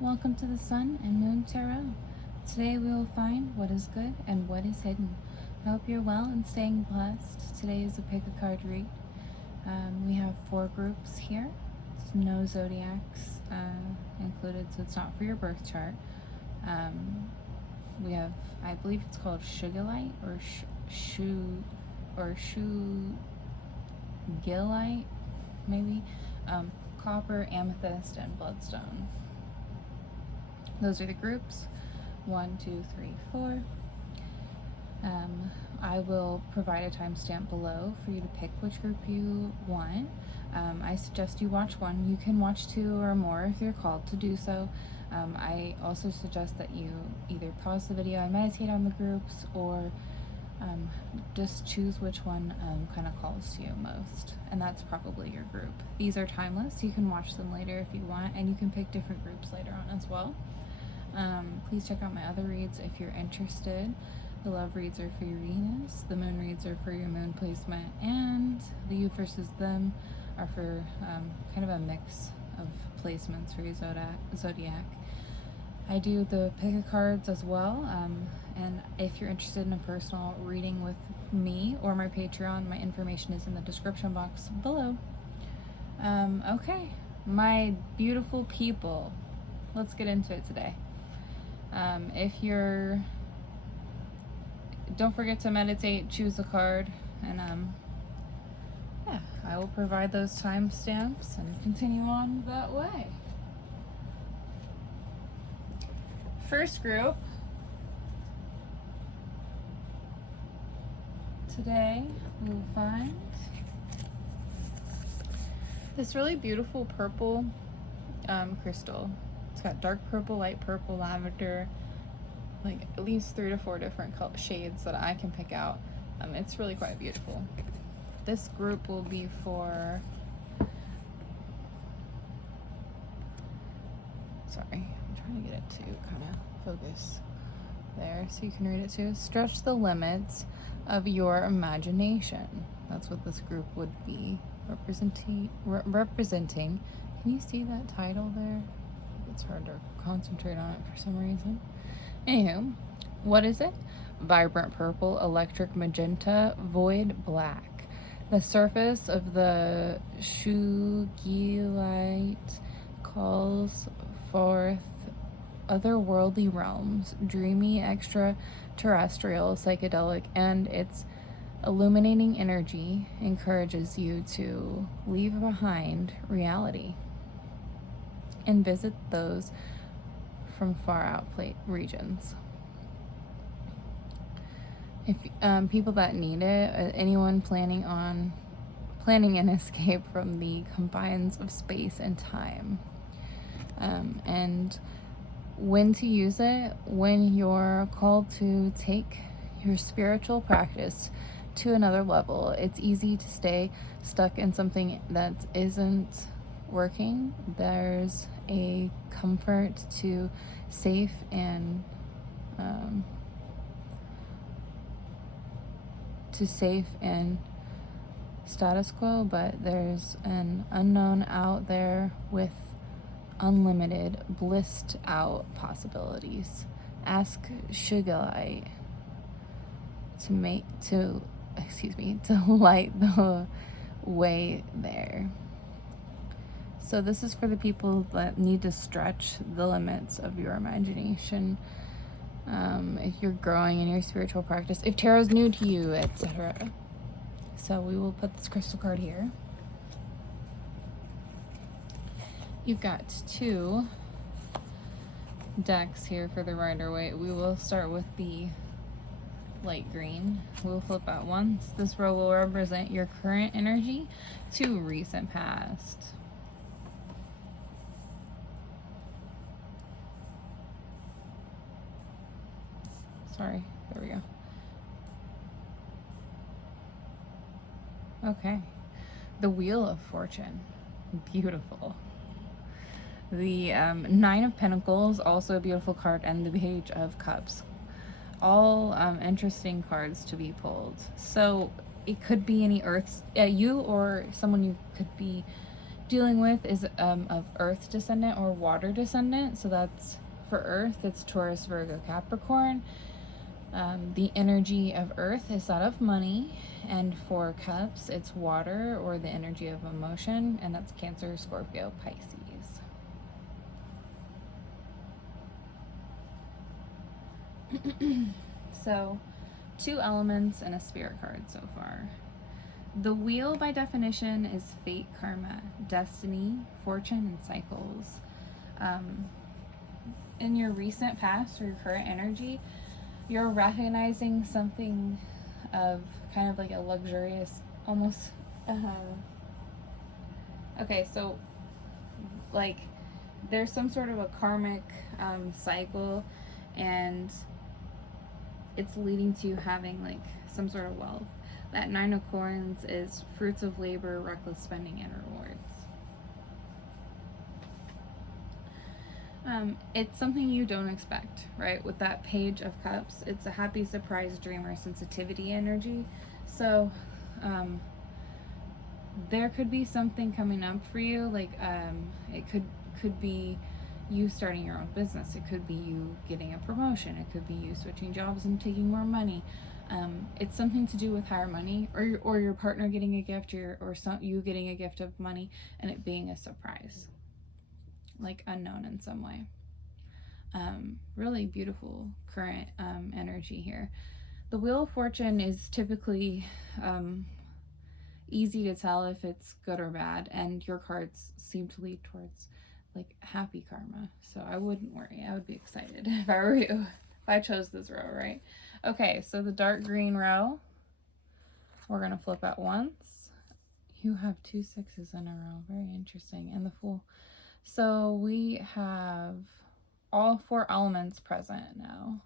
Welcome to the Sun and Moon Tarot. Today we will find what is good and what is hidden. I hope you're well and staying blessed. Today is a pick a card read. We have 4 groups here. There's no zodiacs included, so it's not for your birth chart. We have, I believe it's called Sugilite or Sugilite, maybe. Copper, Amethyst, and Bloodstone. Those are the groups. 1, 2, 3, 4. I will provide a timestamp below for you to pick which group you want. I suggest you watch one. You can watch 2 or more if you're called to do so. I also suggest that you either pause the video and meditate on the groups, or just choose which one kind of calls to you most, and that's probably your group. These are timeless. You can watch them later if you want, and you can pick different groups later on as well. Please check out my other reads if you're interested. The love reads are for your Venus, the moon reads are for your moon placement, and the you versus them are for kind of a mix of placements for your zodiac. I do the pick a cards as well, and if you're interested in a personal reading with me or my Patreon, my information is in the description box below. Okay, my beautiful people, let's get into it today. Don't forget to meditate, choose a card, and yeah, I will provide those timestamps and continue on that way. First group today, we will find this really beautiful purple crystal. It's got dark purple, light purple, lavender, like at least 3 to 4 different shades that I can pick out. It's really quite beautiful. This group will be for, sorry, I'm trying to get it to kind of focus there so you can read it too. Stretch the limits of your imagination. That's what this group would be representing. Can you see that title there? It's hard to concentrate on it for some reason. Anywho, what is it? Vibrant purple, electric magenta, void black. The surface of the Sugilite calls forth otherworldly realms, dreamy, extraterrestrial, psychedelic, and its illuminating energy encourages you to leave behind reality and visit those from far out regions. If people that need it, anyone planning an escape from the confines of space and time, and when to use it, when you're called to take your spiritual practice to another level. It's easy to stay stuck in something that isn't working. There's a comfort to safe and status quo, but there's an unknown out there with unlimited blissed out possibilities. Ask Sugilite to light the way there. So this is for the people that need to stretch the limits of your imagination. If you're growing in your spiritual practice, if tarot's new to you, etc. So we will put this crystal card here. You've got 2 decks here for the Rider-Waite. We will start with the light green. We'll flip out once. This row will represent your current energy to recent past. Sorry, there we go. Okay. The Wheel of Fortune. Beautiful. The 9 of Pentacles, also a beautiful card, and the Page of Cups. All interesting cards to be pulled. So it could be any you or someone you could be dealing with is of earth descendant or water descendant. So that's for earth, it's Taurus, Virgo, Capricorn. The energy of earth is that of money, and for cups, it's water or the energy of emotion, and that's Cancer, Scorpio, Pisces. So, 2 elements and a spirit card so far. The wheel, by definition, is fate, karma, destiny, fortune, and cycles. In your recent past or your current energy, you're recognizing something of kind of like a luxurious, almost, okay, so like there's some sort of a karmic cycle, and it's leading to you having like some sort of wealth. That 9 of coins is fruits of labor, reckless spending, and rewards. It's something you don't expect, right? With that Page of Cups, it's a happy, surprise, dreamer, sensitivity energy. So there could be something coming up for you, like it could be you starting your own business. It could be you getting a promotion. It could be you switching jobs and taking more money. It's something to do with higher money, or your partner getting a gift, or you getting a gift of money, and it being a surprise, like unknown in some way. Really beautiful current energy here. The Wheel of Fortune is typically easy to tell if it's good or bad, and your cards seem to lead towards like happy karma. So I wouldn't worry. I would be excited if I were you, if I chose this row, right? Okay, so the dark green row, we're gonna flip at once. You have 2 6s in a row. Very interesting. And the Fool. So we have all 4 elements present now,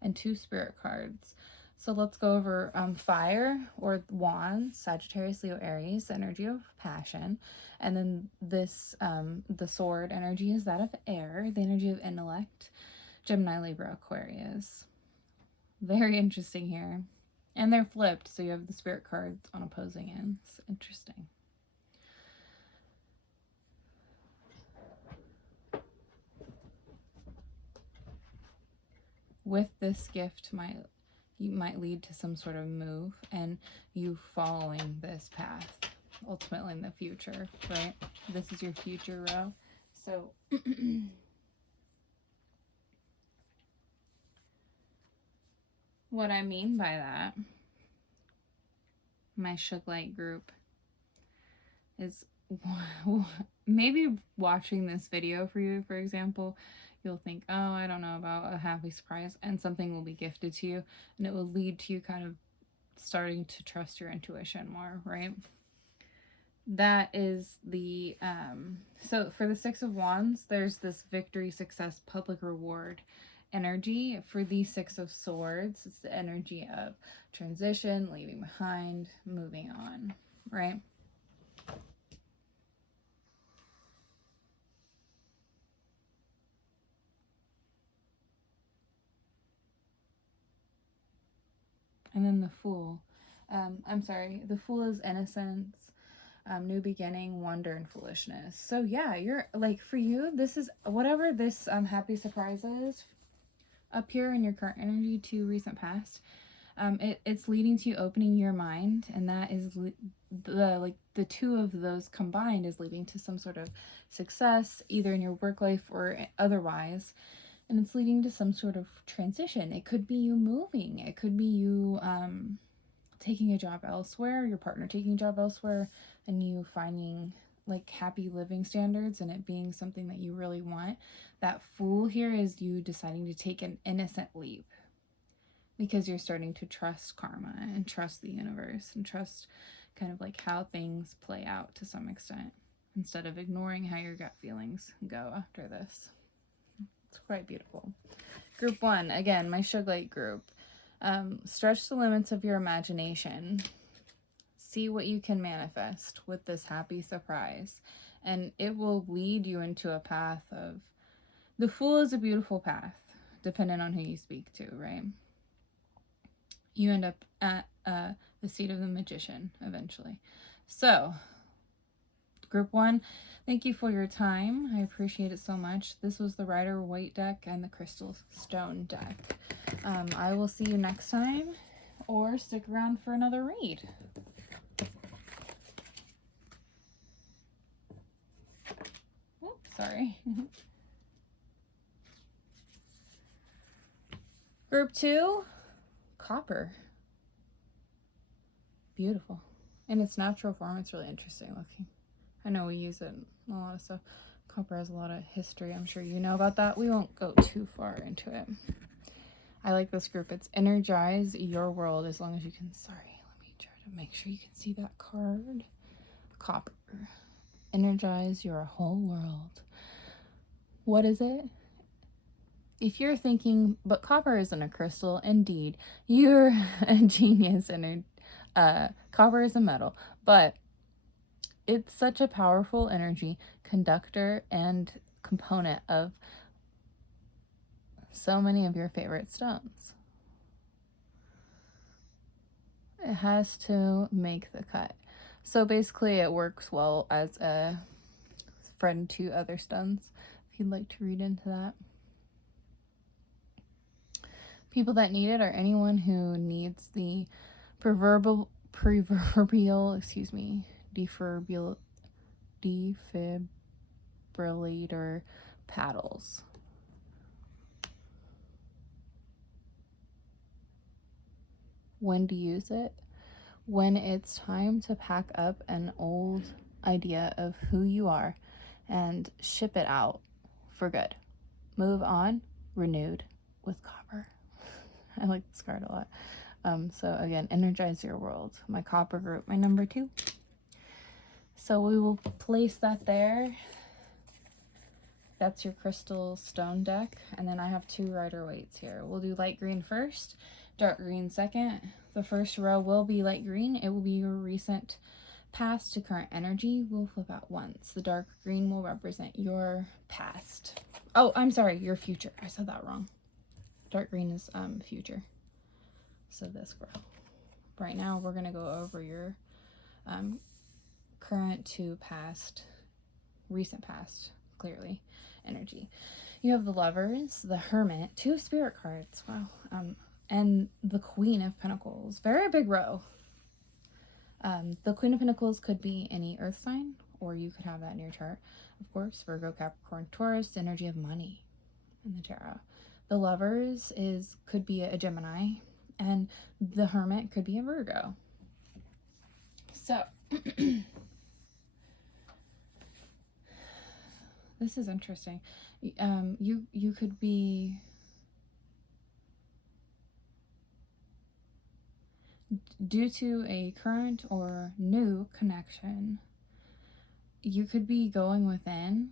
and 2 spirit cards. So let's go over fire or wands, Sagittarius, Leo, Aries, energy of passion. And then this, the sword energy is that of air, the energy of intellect, Gemini, Libra, Aquarius. Very interesting here. And they're flipped, so you have the spirit cards on opposing ends. Interesting. With this gift, you might lead to some sort of move and you following this path ultimately in the future, right? This is your future row. So what I mean by that, my Sugilite group, is maybe watching this video for you, for example, you'll think, oh, I don't know about a happy surprise, and something will be gifted to you, and it will lead to you kind of starting to trust your intuition more, right? That is the so for the 6 of Wands, there's this victory, success, public reward energy. For the 6 of Swords, it's the energy of transition, leaving behind, moving on, right? And then the Fool. I'm sorry, the Fool is innocence, new beginning, wonder, and foolishness. So yeah, you're like, for you, this is whatever this happy surprise is up here in your current energy to recent past. It's leading to you opening your mind, and that is the 2 of those combined is leading to some sort of success, either in your work life or otherwise. And it's leading to some sort of transition. It could be you moving. It could be you taking a job elsewhere, your partner taking a job elsewhere, and you finding like happy living standards and it being something that you really want. That Fool here is you deciding to take an innocent leap because you're starting to trust karma and trust the universe and trust kind of like how things play out to some extent, instead of ignoring how your gut feelings go after this. It's quite beautiful. Group 1, again, my Sugilite group. Stretch the limits of your imagination. See what you can manifest with this happy surprise. And it will lead you into a path of... The Fool is a beautiful path, depending on who you speak to, right? You end up at the seat of the Magician, eventually. So, Group 1, thank you for your time. I appreciate it so much. This was the Rider-Waite deck and the Crystal Stone deck. I will see you next time, or stick around for another read. Oops, sorry. Group 2, Copper. Beautiful. In its natural form, it's really interesting looking. I know we use it in a lot of stuff. Copper has a lot of history. I'm sure you know about that. We won't go too far into it. I like this group. It's energize your world as long as you can. Sorry, let me try to make sure you can see that card. Copper. Energize your whole world. What is it? If you're thinking, but copper isn't a crystal, indeed, you're a genius. And copper is a metal, but it's such a powerful energy conductor and component of so many of your favorite stones. It has to make the cut. So basically it works well as a friend to other stones, if you'd like to read into that. People that need it are anyone who needs the defibrillator paddles. When to use it? When it's time to pack up an old idea of who you are and ship it out for good. Move on, renewed with copper. I like this card a lot. So again, energize your world. My copper group, my number 2. So we will place that there. That's your Crystal Stone deck. And then I have 2 Rider-Waites here. We'll do light green first, dark green second. The first row will be light green. It will be your recent past to current energy. We'll flip out once. The dark green will represent your past. Oh, I'm sorry, your future. I said that wrong. Dark green is future. So this row. Right now we're going to go over your current to past, recent past, clearly, energy. You have the Lovers, the Hermit, 2 spirit cards, wow, and the Queen of Pentacles. Very big row. The Queen of Pentacles could be any earth sign, or you could have that in your chart. Of course, Virgo, Capricorn, Taurus, energy of money in the tarot. The Lovers could be a Gemini, and the Hermit could be a Virgo. So this is interesting. You could be due to a current or new connection. You could be going within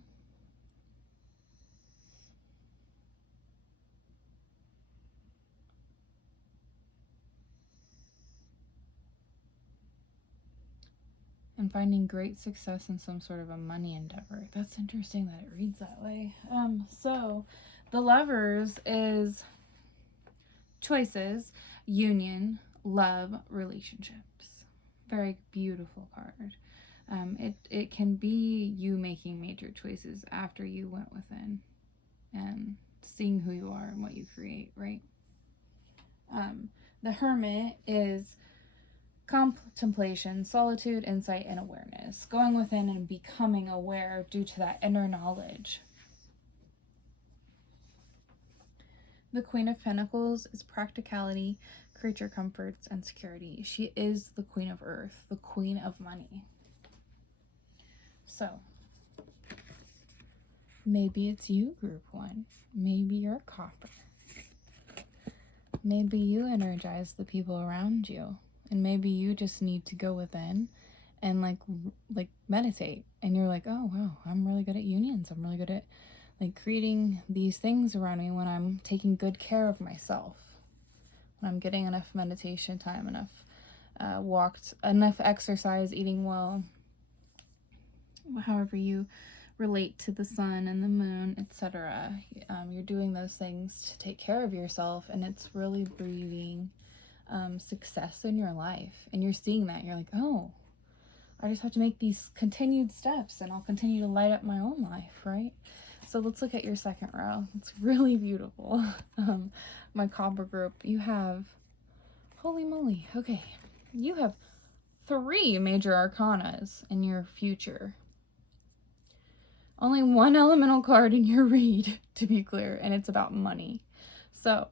and finding great success in some sort of a money endeavor. That's interesting that it reads that way. So the Lovers is choices, union, love, relationships. Very beautiful card. It can be you making major choices after you went within and seeing who you are and what you create, right? The Hermit is contemplation, solitude, insight, and awareness. Going within and becoming aware due to that inner knowledge. The Queen of Pentacles is practicality, creature comforts, and security. She is the Queen of Earth, the Queen of Money. So, maybe it's you, Group 1. Maybe you're Copper. Maybe you energize the people around you. And maybe you just need to go within and like meditate. And you're like, oh, wow, I'm really good at unions. I'm really good at like creating these things around me when I'm taking good care of myself. When I'm getting enough meditation time, enough walked, enough exercise, eating well. However you relate to the sun and the moon, etc. You're doing those things to take care of yourself, and it's really breeding success in your life. And you're seeing that. You're like, oh, I just have to make these continued steps and I'll continue to light up my own life, right? So let's look at your second row. It's really beautiful. My copper group, you have, holy moly, okay. You have 3 major arcanas in your future. Only 1 elemental card in your read, to be clear, and it's about money. So,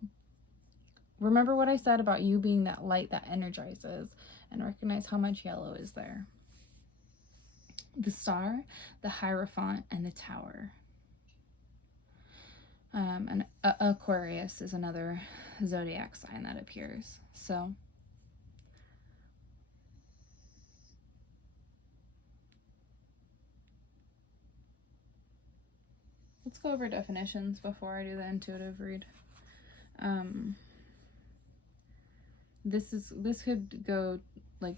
remember what I said about you being that light that energizes, and recognize how much yellow is there. The Star, the Hierophant, and the Tower. And Aquarius is another zodiac sign that appears. So, let's go over definitions before I do the intuitive read. This could go like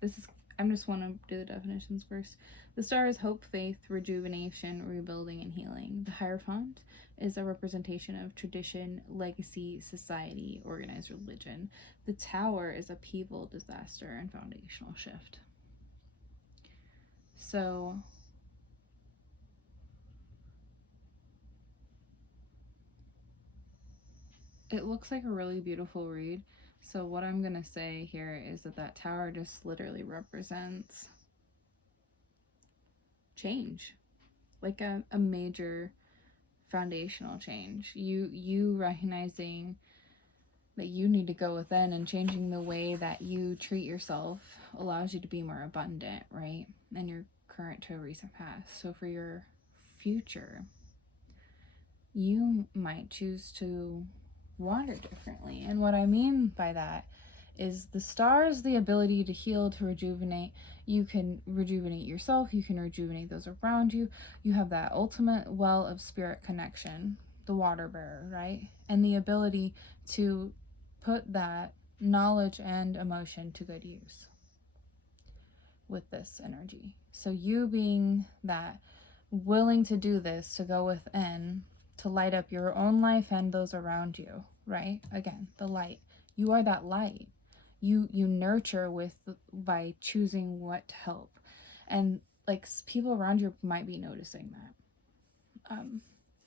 this is. I'm just want to do the definitions first. The Star is hope, faith, rejuvenation, rebuilding, and healing. The Hierophant is a representation of tradition, legacy, society, organized religion. The Tower is upheaval, disaster, and foundational shift. So, it looks like a really beautiful read. So what I'm going to say here is that tower just literally represents change. Like a major foundational change. You recognizing that you need to go within and changing the way that you treat yourself allows you to be more abundant, right? And your current to a recent past. So for your future, you might choose to wander differently. And what I mean by that is the Star is the ability to heal, to rejuvenate. You can rejuvenate yourself, you can rejuvenate those around you. You have that ultimate well of spirit connection, the water bearer, right? And the ability to put that knowledge and emotion to good use with this energy. So you being that willing to do this, to go within, to light up your own life and those around you, right? Again, the light. You are that light. You nurture by choosing what to help. And like people around you might be noticing that.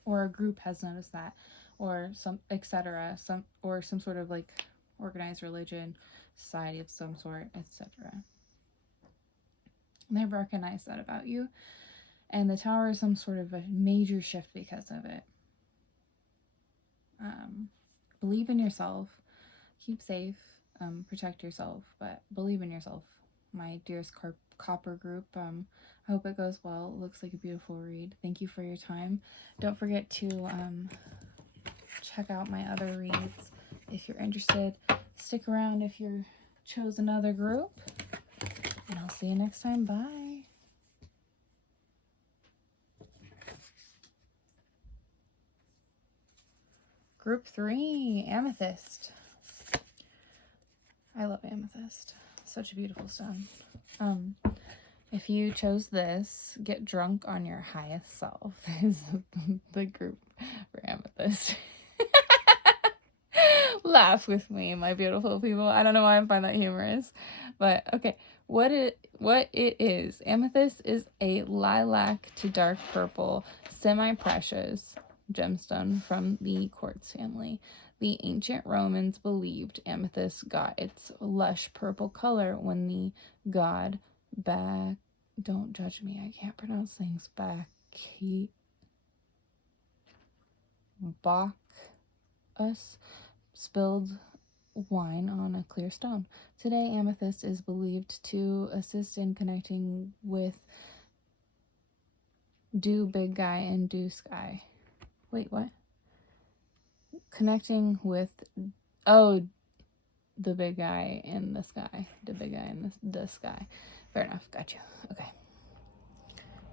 Or a group has noticed that, or some etc. Some sort of like organized religion, society of some sort, etc. They recognize that about you. And the Tower is some sort of a major shift because of it. Believe in yourself, keep safe, protect yourself, but believe in yourself, my dearest copper group. I hope it goes well. It looks like a beautiful read. Thank you for your time. Don't forget to check out my other reads if you're interested. Stick around if you're chose another group, and I'll see you next time. Bye. Group 3, Amethyst. I love Amethyst. Such a beautiful stone. If you chose this, get drunk on your highest self is the group for Amethyst. Laugh with me, my beautiful people. I don't know why I find that humorous, but okay. What it is, Amethyst is a lilac to dark purple, semi-precious gemstone from the quartz family. The ancient Romans believed amethyst got its lush purple color when the god don't judge me, I can't pronounce things, Bacchus spilled wine on a clear stone. Today, amethyst is believed to assist in connecting with Do Big Guy and Do Sky. Wait, what? Connecting with, the big guy in the sky. The big guy in the sky. Fair enough, got you. Okay.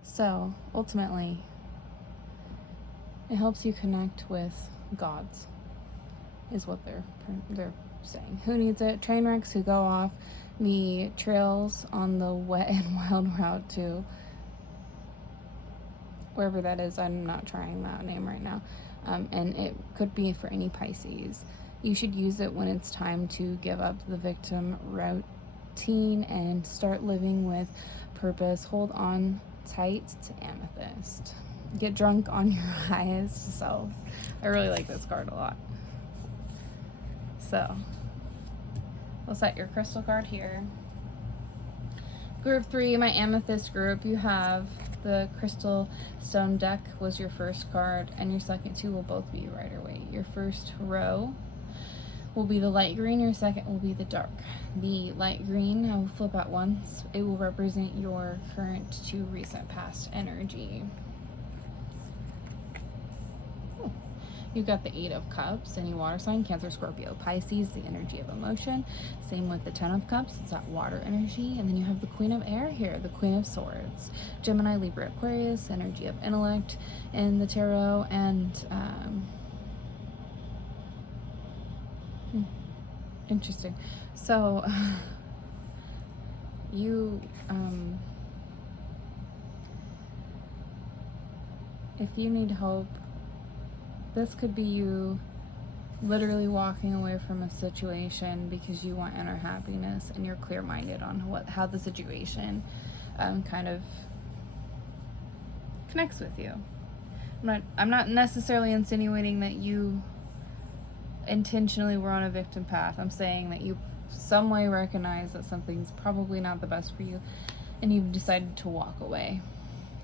So, ultimately, it helps you connect with gods, is what they're saying. Who needs it? Train wrecks who go off the trails on the wet and wild route to wherever that is. I'm not trying that name right now. And it could be for any Pisces. You should use it when it's time to give up the victim route routine and start living with purpose. Hold on tight to Amethyst. Get drunk on your highest self. I really like this card a lot. So, we'll set your crystal card here. Group 3, my Amethyst group, you have the crystal stone deck was your first card, and your second two will both be Rider-Waite. Your first row will be the light green, your second will be the dark. The light green, I will flip at once. It will represent your current to recent past energy. You've got the 8 of Cups, any water sign, Cancer, Scorpio, Pisces, the energy of emotion. Same with the 10 of Cups, it's that water energy. And then you have the Queen of Air here, the Queen of Swords. Gemini, Libra, Aquarius, energy of intellect in the tarot. And interesting. So you if you need hope, this could be you literally walking away from a situation because you want inner happiness and you're clear-minded on how the situation kind of connects with you. I'm not necessarily insinuating that you intentionally were on a victim path. I'm saying that you some way recognize that something's probably not the best for you and you've decided to walk away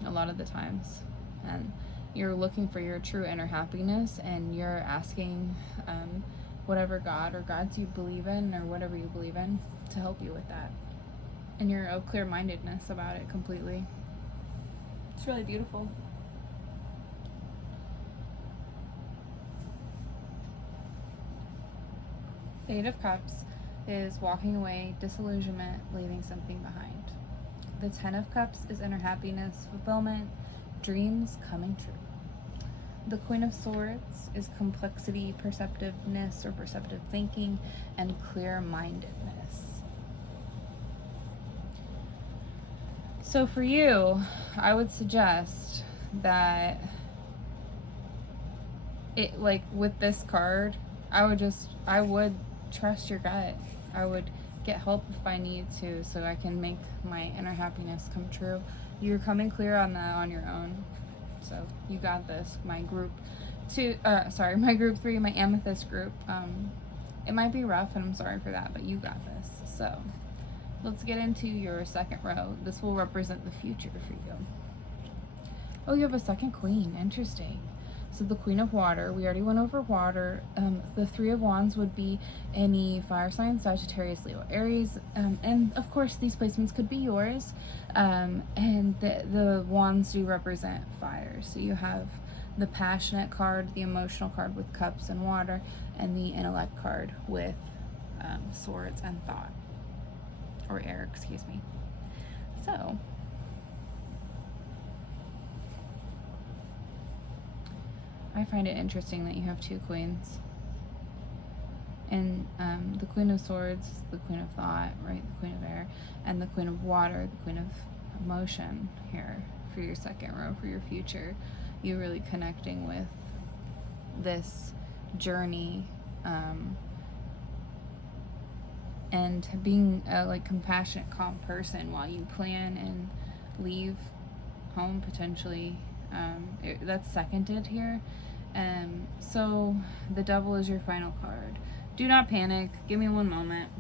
a lot of the times. And you're looking for your true inner happiness, and you're asking whatever God or gods you believe in, or whatever you believe in, to help you with that. And you're of clear-mindedness about it completely. It's really beautiful. The 8 of Cups is walking away, disillusionment, leaving something behind. The 10 of Cups is inner happiness, fulfillment, dreams coming true. The Queen of Swords is complexity, perceptiveness or perceptive thinking, and clear-mindedness. So for you, I would suggest that it, like with this card, I would trust your gut. I would get help if I need to, so I can make my inner happiness come true. You're coming clear on that on your own. So you got this. My group 3, my Amethyst group. It might be rough, and I'm sorry for that, but you got this. So let's get into your second row. This will represent the future for you. Oh, you have a second queen. Interesting. So the Queen of Water, we already went over water. The 3 of Wands would be any fire sign, Sagittarius, Leo, Aries. And of course, these placements could be yours. And the Wands do represent fire. So you have the passionate card, the emotional card with cups and water, and the intellect card with swords and thought. Or air, excuse me. So I find it interesting that you have 2 queens. And the Queen of Swords is the Queen of Thought, right? The Queen of Air. And the Queen of Water, the Queen of Emotion here for your second row, for your future. You're really connecting with this journey and being a compassionate, calm person while you plan and leave home potentially. That's seconded here. So the Devil is your final card. Do not panic. Give me one moment.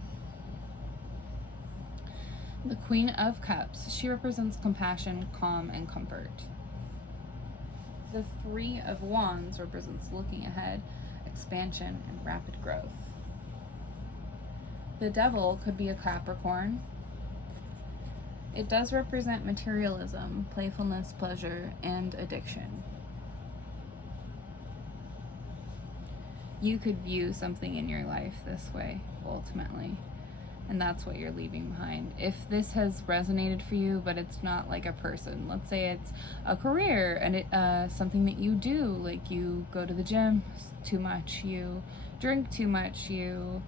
The Queen of Cups, she represents compassion, calm, and comfort. The 3 of Wands represents looking ahead, expansion, and rapid growth. The Devil could be a Capricorn. It does represent materialism, playfulness, pleasure, and addiction. You could view something in your life this way, ultimately, and that's what you're leaving behind. If this has resonated for you, but it's not like a person, let's say it's a career and something that you do, like you go to the gym too much, you drink too much, you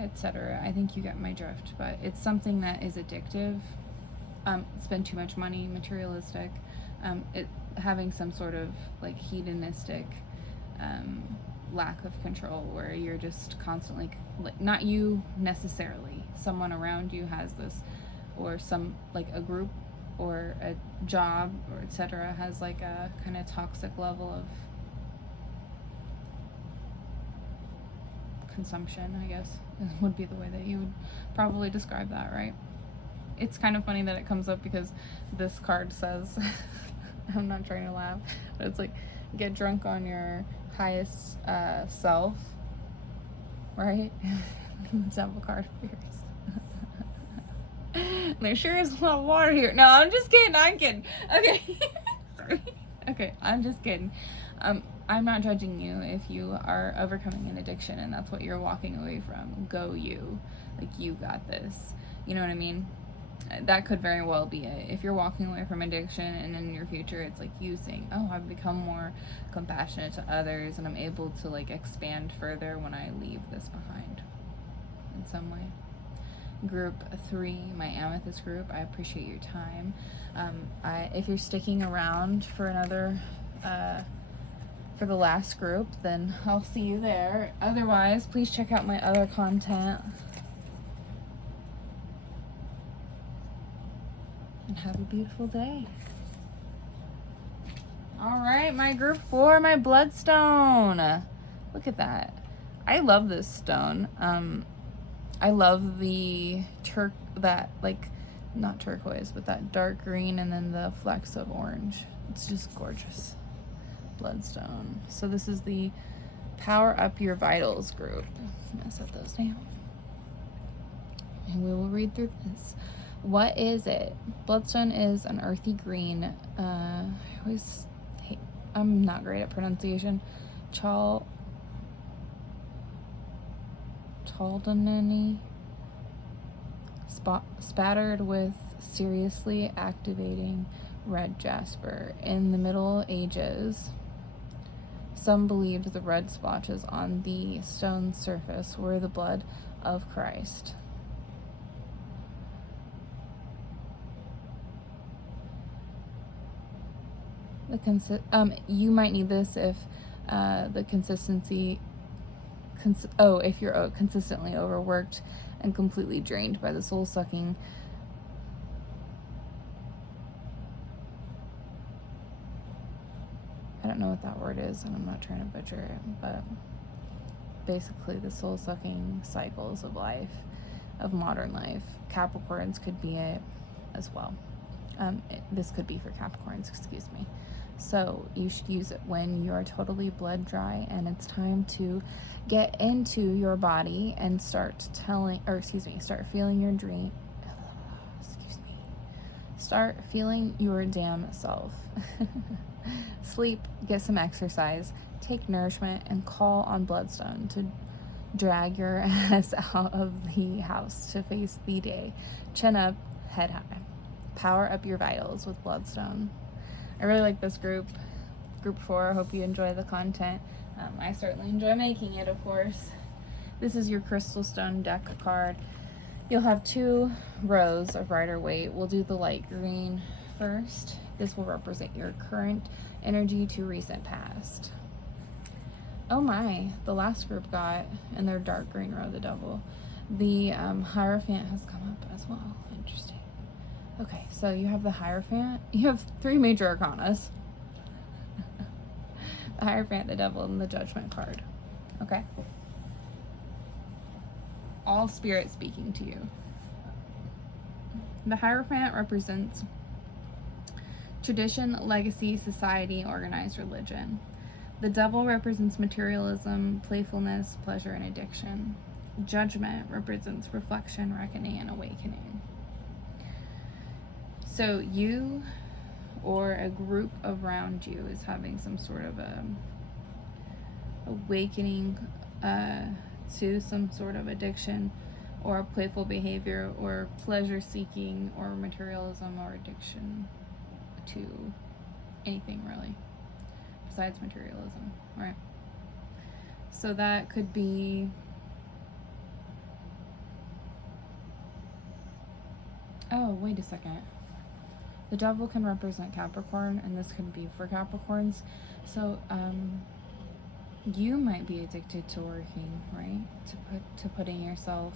etc. I think you get my drift, but it's something that is addictive, spend too much money, materialistic, having some sort of hedonistic lack of control, where you're just constantly, like, not you necessarily, someone around you has this, or some, like a group or a job or etc. has like a kind of toxic level of consumption, I guess, would be the way that you would probably describe that, right? It's kind of funny that it comes up because this card says, I'm not trying to laugh, but it's like, get drunk on your highest self, right? Example card first. There sure is a lot of water here. No, I'm just kidding. I'm kidding. Okay. Sorry. Okay, I'm just kidding. I'm not judging you if you are overcoming an addiction and that's what you're walking away from. Go you. Like, you got this. You know what I mean? That could very well be it. If you're walking away from addiction and in your future it's like you saying, oh, I've become more compassionate to others and I'm able to like expand further when I leave this behind in some way. Group 3, my Amethyst group, I appreciate your time. If you're sticking around for another for the last group, then I'll see you there. Otherwise, please check out my other content. And have a beautiful day. Alright, my group 4, my Bloodstone. Look at that. I love this stone. I love the not turquoise, but that dark green and then the flecks of orange. It's just gorgeous. Bloodstone. So this is the Power Up Your Vitals group. I'm gonna set those down. And we will read through this. What is it? Bloodstone is an earthy green. I'm not great at pronunciation. Chaldanani, spattered with seriously activating red jasper. In the Middle Ages, some believed the red splotches on the stone's surface were the blood of Christ. You might need this if the consistency. If you're consistently overworked and completely drained by the soul-sucking. I don't know what that word is, and I'm not trying to butcher it, but basically the soul-sucking cycles of life, of modern life. Capricorns could be it as well. This could be for Capricorns, excuse me. So you should use it when you're totally blood dry and it's time to get into your body and start feeling your dream. Start feeling your damn self. Sleep, get some exercise, take nourishment, and call on Bloodstone to drag your ass out of the house to face the day. Chin up, head high. Power up your vitals with Bloodstone. I really like this group. Group 4, I hope you enjoy the content. I certainly enjoy making it, of course. This is your Crystal Stone deck card. You'll have 2 rows of Rider-Waite. We'll do the light green first. This will represent your current energy to recent past. Oh my, the last group got, in their dark green row, the Devil. The Hierophant has come up as well. Interesting. Okay, so you have the Hierophant. You have 3 major arcanas. The Hierophant, the Devil, and the Judgment card. Okay? All spirit speaking to you. The Hierophant represents tradition, legacy, society, organized religion. The Devil represents materialism, playfulness, pleasure, and addiction. Judgment represents reflection, reckoning, and awakening. So you or a group around you is having some sort of a awakening to some sort of addiction or playful behavior or pleasure seeking or materialism or addiction to anything really besides materialism, right? So that could be wait a second. The Devil can represent Capricorn, and this can be for Capricorns. So, you might be addicted to working, right? To putting yourself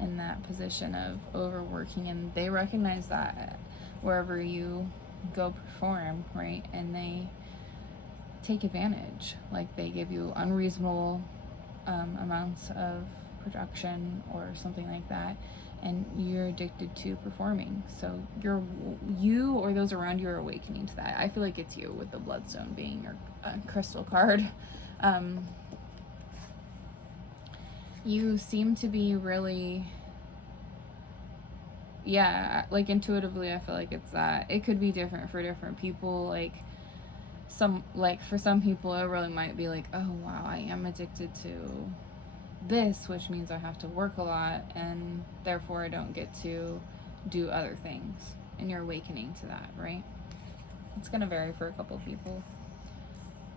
in that position of overworking, and they recognize that wherever you go perform, right? And they take advantage. Like, they give you unreasonable amounts of production or something like that, and you're addicted to performing. So you or those around you are awakening to that. I feel like it's you, with the Bloodstone being your crystal card. You seem to be really, yeah, like intuitively I feel like it's that. It could be different for different people. Like, for some people it really might be like, oh wow, I am addicted to this, which means I have to work a lot and therefore I don't get to do other things, and you're awakening to that, right? It's gonna vary for a couple of people.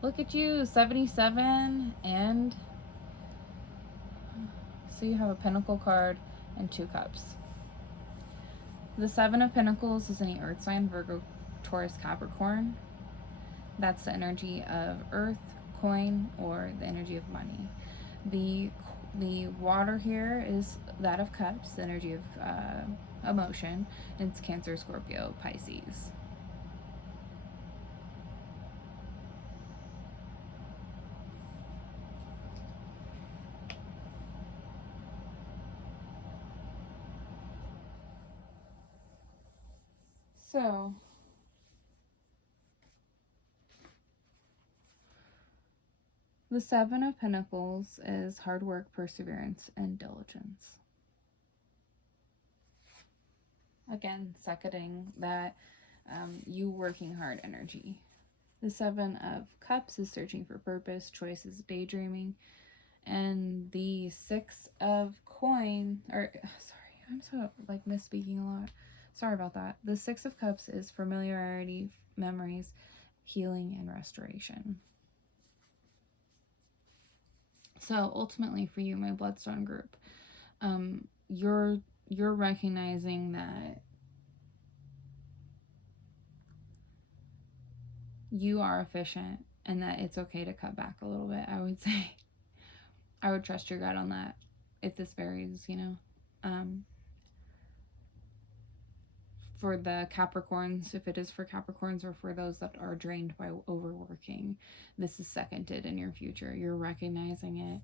Look at you, 77, and so you have a Pentacle card and 2 cups. The 7 of Pentacles is any earth sign, Virgo, Taurus, Capricorn. That's the energy of earth, coin, or the energy of money. The water here is that of cups, the energy of emotion. And it's Cancer, Scorpio, Pisces. So, the 7 of Pentacles is hard work, perseverance, and diligence. Again, seconding that you working hard energy. The 7 of Cups is searching for purpose, choices, daydreaming. And the 6 of Coin, or sorry, I'm so like misspeaking a lot. Sorry about that. The 6 of Cups is familiarity, memories, healing, and restoration. So ultimately for you, my Bloodstone group, you're recognizing that you are efficient and that it's okay to cut back a little bit. I would say I would trust your gut on that. If this varies, you know. For the Capricorns, if it is for Capricorns, or for those that are drained by overworking, this is seconded in your future. You're recognizing it,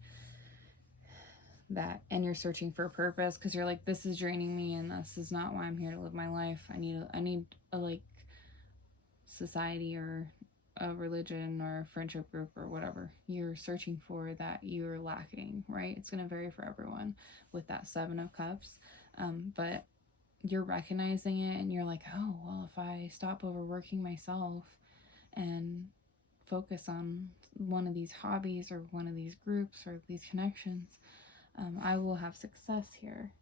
that, and you're searching for a purpose, because you're like, this is draining me and this is not why I'm here to live my life. I need a like society or a religion or a friendship group or whatever you're searching for that you're lacking, right? It's going to vary for everyone with that 7 of Cups, but you're recognizing it and you're like, oh, well, if I stop overworking myself and focus on one of these hobbies or one of these groups or these connections, I will have success here.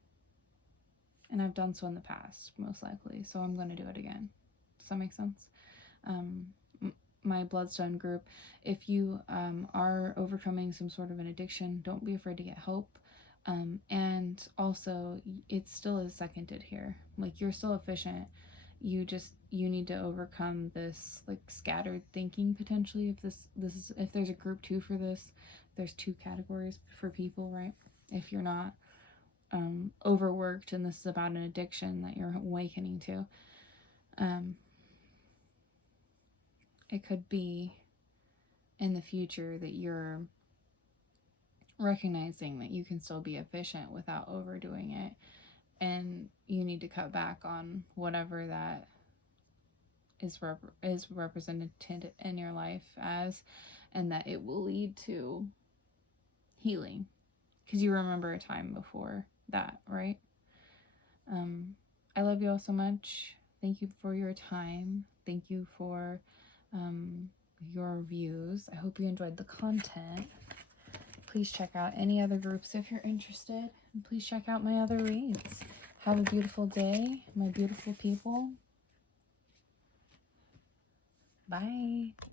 And I've done so in the past, most likely, so I'm going to do it again. Does that make sense? My Bloodstone group, if you are overcoming some sort of an addiction, don't be afraid to get help. And also, it still is seconded here. Like, you're still efficient. You need to overcome this like scattered thinking potentially. If there's a group 2 for this, there's 2 categories for people, right? If you're not overworked and this is about an addiction that you're awakening to, it could be in the future that you're recognizing that you can still be efficient without overdoing it, and you need to cut back on whatever that is represented in your life as, and that it will lead to healing because you remember a time before that, right? I love you all so much. Thank you for your time. Thank you for your views. I hope you enjoyed the content. Please check out any other groups if you're interested. And please check out my other reads. Have a beautiful day, my beautiful people. Bye.